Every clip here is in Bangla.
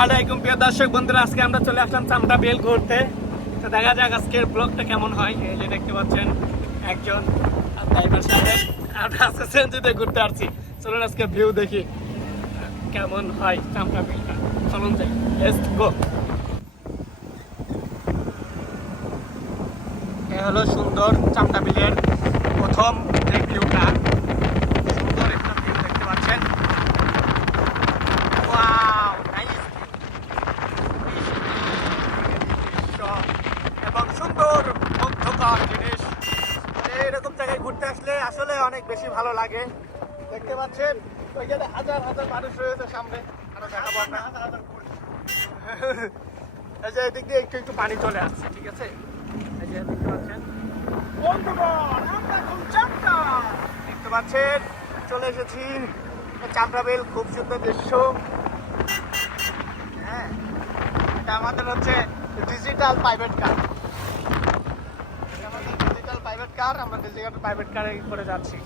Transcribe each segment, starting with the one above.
আসসালামাইকুম প্রিয় দর্শক বন্ধুরা, আজকে আমরা চলে আসলাম চামটা বেল ঘুরতে। তো দেখা যাক আজকের ব্লগটা কেমন হয়। এই যে দেখতে পাচ্ছেন একজন ড্রাইভার সাহেব, আমরা আজকে সেঞ্চুরিতে ঘুরতে আসছি। চলুন আজকে ভিউ দেখি কেমন হয় চামটা বেলটা। চলুন যাই, লেটস গো। এ হলো সুন্দর চামটা বিলের প্রথম যে ভিউটা, সুন্দর একটা ভিউ দেখতে পাচ্ছেন। ওয়াও, নাইস দৃশ্য এবং সুন্দর মুগ্ধকর জিনিস। এরকম জায়গায় ঘুরতে আসলে আসলে অনেক বেশি ভালো লাগে। দেখতে পাচ্ছেন ওইখানে হাজার হাজার মানুষ রয়েছে সামনে, আরো দেখাবো আমরা। এই যে এদিক দিয়ে একটু একটু পানি চলে আসছে, ঠিক আছে। এই যে দেখতে পাচ্ছেন বন্ধুগণ, আমরা এখন চামটা দেখতে পাচ্ছেন চলে এসেছি চামটা বেল। খুব সুন্দর দৃশ্য। হ্যাঁ, এটা আমাদের হচ্ছে ডিজিটাল প্রাইভেট কার। আমাদের ডিজিটাল প্রাইভেট কার, আমরা ডিজিটাল প্রাইভেট কারে করে যাচ্ছি।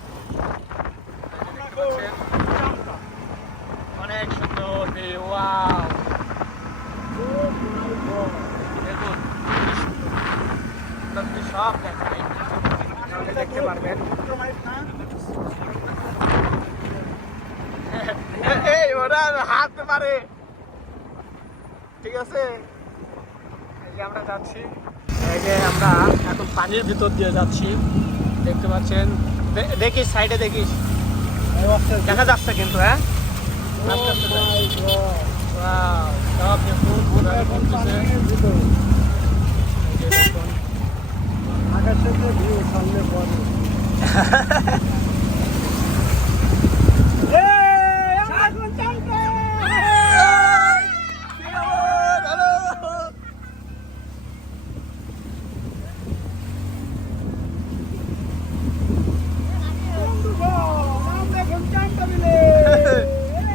অনেক সুন্দর ভিউ। ওয়াও, দেখুন সব দেখাই, দেখতে পারবেন। এই ওরা হাঁটতে পারে, ঠিক আছে। এই যে আমরা যাচ্ছি, এই যে আমরা এখন পানির ভিতর দিয়ে যাচ্ছি, দেখতে পাচ্ছেন। দেখিস সাইডে, দেখিস, দেখা যাচ্ছে কিন্তু। হ্যাঁ, আস্তে আস্তে যাই। ওয়াও, সব দেখুন আকাশের ভিউ সামনে পড়ে।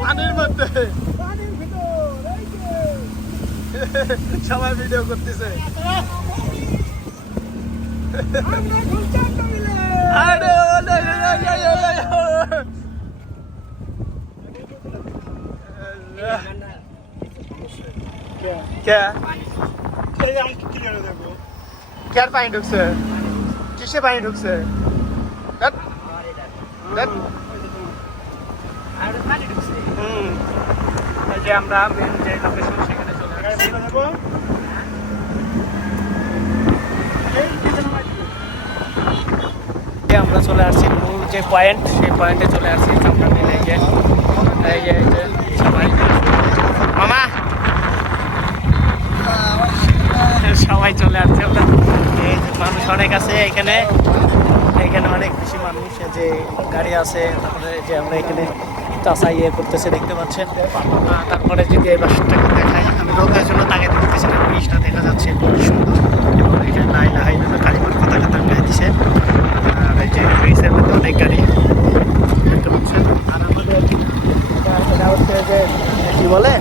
পানির মধ্যে, পানির ভিতর সবাই ভিডিও করতেছে। क्या पानी ढुकছে? কিসে পানি ঢুকছে? এই যে আমরা মেন যে লোকেশন সেখানে চলে আসছি। আমরা চলে আসছি মূল যে পয়েন্ট, সেই পয়েন্টে চলে আসছি। আমরা মিলে এই যে সবাই, মামা সবাই চলে আসছে। ওটা এই যে মানুষ অনেক আছে এখানে, এখানে অনেক বেশি মানুষ যে গাড়ি আছে। তারপরে যে আমরা এখানে চাষা করতেছে, দেখতে পাচ্ছেন। তারপরে যদি এই বাসটাকে দেখাই, আমি রোদের জন্য তাকে দেখতেছি না, ব্রিজটা দেখা যাচ্ছে খুব সুন্দর। এবং এখানে লাইলা হাইভাবে কালীপুর পতাকা টাঙ্গাই দিছে। আর এই যে ব্রিজের মধ্যে অনেক গাড়ি দেখতে পাচ্ছেন। আর আমাদের এটা হচ্ছে যে কি বলে